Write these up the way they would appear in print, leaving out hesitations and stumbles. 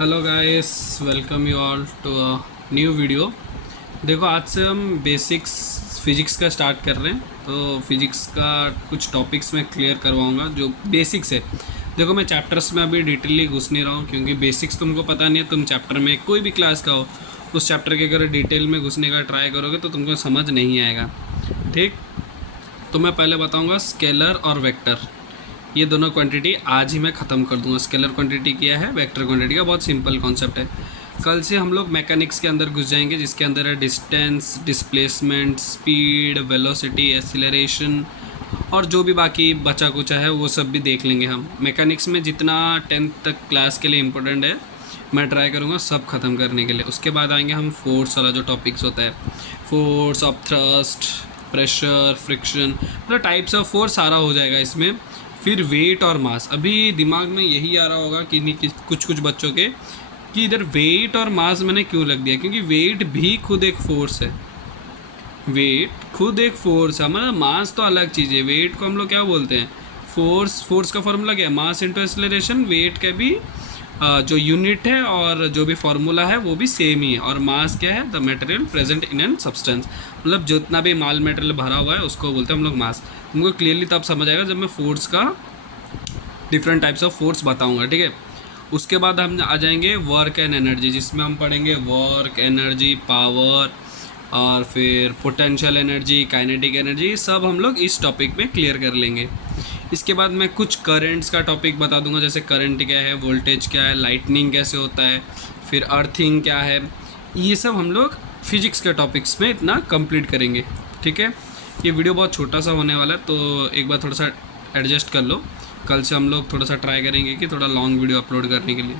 Hello guys, welcome you all to a new video. देखो, आज से हम बेसिक्स फिजिक्स का स्टार्ट कर रहे हैं। तो फिजिक्स का कुछ टॉपिक्स मैं क्लियर करवाऊंगा जो बेसिक्स है। देखो, मैं चैप्टर्स में अभी डिटेली घुस नहीं रहा हूँ क्योंकि बेसिक्स तुमको पता नहीं है। तुम चैप्टर में कोई भी क्लास का हो, उस चैप्टर के अगर डिटेल में घुसने का ट्राई करोगे तो तुमको समझ नहीं आएगा। ठीक, तो मैं पहले बताऊँगा स्केलर और वेक्टर। ये दोनों क्वांटिटी आज ही मैं ख़त्म कर दूंगा। स्केलर क्वांटिटी क्या है, वेक्टर क्वांटिटी का बहुत सिंपल कॉन्सेप्ट है। कल से हम लोग मैकेनिक्स के अंदर घुस जाएंगे, जिसके अंदर है distance, displacement, speed, velocity, acceleration और जो भी बाकी बचा कुचा है वो सब भी देख लेंगे हम। मैकेनिक्स में जितना 10th तक क्लास के लिए इम्पोर्टेंट है मैं ट्राई करूँगा सब ख़त्म करने के लिए। उसके बाद आएंगे हम फोर्स वाला जो टॉपिक्स होता है, force of thrust, pressure, friction, मतलब टाइप्स ऑफ फोर्स सारा हो जाएगा इसमें। फिर वेट और मास। अभी दिमाग में यही आ रहा होगा कि नहीं कि कुछ बच्चों के कि इधर वेट और मास मैंने क्यों लग दिया, क्योंकि वेट भी खुद एक फोर्स है। वेट खुद एक फोर्स है, मतलब मास तो अलग चीज़ है। वेट को हम लोग क्या बोलते हैं, फोर्स। फोर्स का फॉर्मूला क्या है, मास इंटू एक्सेलरेशन। वेट का भी जो यूनिट है और जो भी फार्मूला है वो भी सेम ही है। और मास क्या है, the material present in an substance, मतलब जितना भी माल मटेरियल भरा हुआ है उसको बोलते हैं हम लोग मास। तुमको क्लियरली तब समझ आएगा जब मैं फोर्स का डिफरेंट टाइप्स ऑफ फोर्स बताऊंगा, ठीक है। उसके बाद हम आ जाएंगे वर्क एंड एनर्जी, जिसमें हम पढ़ेंगे वर्क, एनर्जी, पावर और फिर पोटेंशियल एनर्जी, काइनेटिक एनर्जी, सब हम लोग इस टॉपिक में क्लियर कर लेंगे। इसके बाद मैं कुछ करंट्स का टॉपिक बता दूंगा, जैसे करंट क्या है, वोल्टेज क्या है, लाइटनिंग कैसे होता है, फिर अर्थिंग क्या है। ये सब हम लोग फिजिक्स के टॉपिक्स में इतना कंप्लीट करेंगे, ठीक है। ये वीडियो बहुत छोटा सा होने वाला है तो एक बार थोड़ा सा एडजस्ट कर लो। कल से हम लोग थोड़ा सा ट्राई करेंगे कि थोड़ा लॉन्ग वीडियो अपलोड करने के लिए।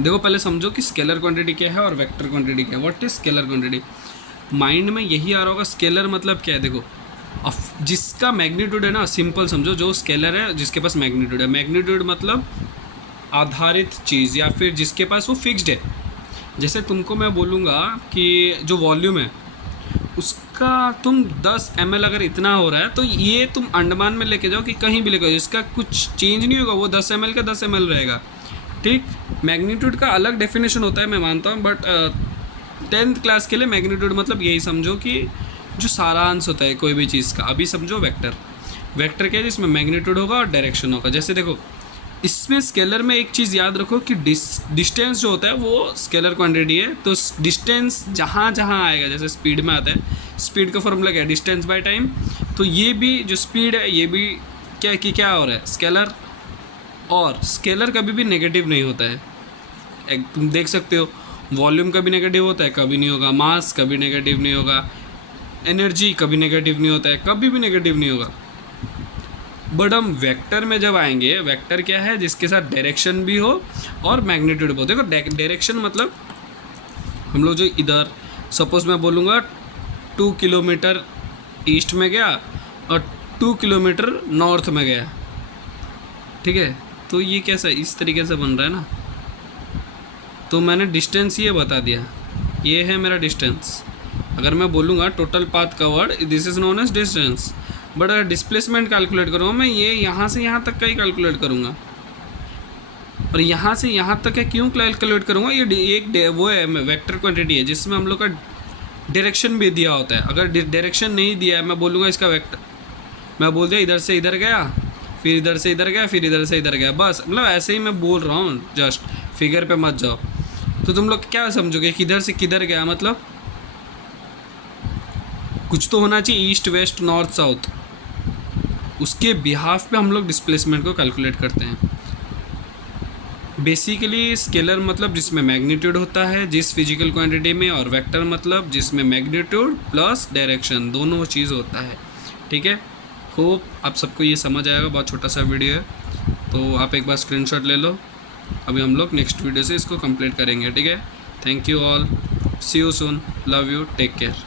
देखो, पहले समझो कि स्केलर क्वांटिटी क्या है और वेक्टर क्वांटिटी क्या है। What is scalar quantity? Mind में यही आ रहा होगा, स्केलर मतलब क्या है। देखो, जिसका मैग्नीट्यूड है ना, सिंपल समझो, जो स्केलर है जिसके पास मैग्नीट्यूड है। मैग्नीट्यूड मतलब आधारित चीज़, या फिर जिसके पास वो फिक्स्ड है। जैसे तुमको मैं बोलूँगा कि जो वॉल्यूम है उसका तुम 10 ml अगर इतना हो रहा है तो ये तुम अंडमान में लेके जाओ कि कहीं भी लेके जाओ, इसका कुछ चेंज नहीं होगा, वो 10 ml का 10 ml रहेगा, ठीक। मैग्नीट्यूड का अलग डेफिनेशन होता है, मैं मानता हूँ, बट 10th क्लास के लिए मैग्नीट्यूड मतलब यही समझो कि जो सारांश होता है कोई भी चीज़ का। अभी समझो वेक्टर। वेक्टर क्या है, जिसमें मैग्नीट्यूड होगा और डायरेक्शन होगा। जैसे देखो, इसमें स्केलर में एक चीज़ याद रखो कि डिस्टेंस जो होता है वो स्केलर क्वांटिटी है। तो डिस्टेंस जहाँ जहाँ आएगा, जैसे स्पीड में आता है, स्पीड का फॉर्मूला क्या है, डिस्टेंस बाय टाइम। तो ये भी जो स्पीड है ये भी क्या हो रहा है, स्केलर। और स्केलर कभी भी नेगेटिव नहीं होता है। तुम देख सकते हो, वॉल्यूम कभी नेगेटिव होता है, कभी नहीं होगा। मास कभी नेगेटिव नहीं होगा। एनर्जी कभी नेगेटिव नहीं होता है, कभी भी नेगेटिव नहीं होगा। बट हम वेक्टर में जब आएंगे, वेक्टर क्या है, जिसके साथ डायरेक्शन भी हो और मैग्नीट्यूड भी हो। देखो, डायरेक्शन मतलब हम लोग जो इधर, सपोज मैं बोलूँगा 2 किलोमीटर ईस्ट में गया और 2 किलोमीटर नॉर्थ में गया, ठीक है। तो ये कैसा, इस तरीके से बन रहा है ना। तो मैंने डिस्टेंस ये बता दिया, ये है मेरा डिस्टेंस। अगर मैं बोलूँगा total path covered, this is known as distance. But अगर डिस्प्लेसमेंट कैलकुलेट करूँगा मैं, ये यहाँ से यहाँ तक का ही कैलकुलेट करूँगा। और यहाँ से यहाँ तक का क्यों कैलकुलेट करूँगा, ये एक वो है वेक्टर क्वांटिटी है, जिसमें हम लोग का डायरेक्शन भी दिया होता है। अगर डायरेक्शन नहीं दिया है, मैं बोलूँगा इसका वेक्टर, मैं बोल दिया इधर से इधर गया, फिर इधर से इधर गया, फिर इधर से इधर गया, बस। मतलब ऐसे ही मैं बोल रहा हूँ, जस्ट फिगर पे मत जाओ। तो तुम लोग क्या समझोगे, किधर से किधर गया, मतलब कुछ तो होना चाहिए, ईस्ट वेस्ट नॉर्थ साउथ। उसके बिहाफ पे हम लोग डिस्प्लेसमेंट को कैलकुलेट करते हैं। बेसिकली स्केलर मतलब जिसमें मैग्नीट्यूड होता है जिस फिजिकल क्वांटिटी में, और वेक्टर मतलब जिसमें मैग्नीट्यूड प्लस डायरेक्शन दोनों चीज़ होता है, ठीक है। होप आप सबको ये समझ आएगा। बहुत छोटा सा वीडियो है तो आप एक बार स्क्रीनशॉट ले लो। अभी हम लोग नेक्स्ट वीडियो से इसको कंप्लीट करेंगे, ठीक है। Thank you all, see you soon, love you, take care.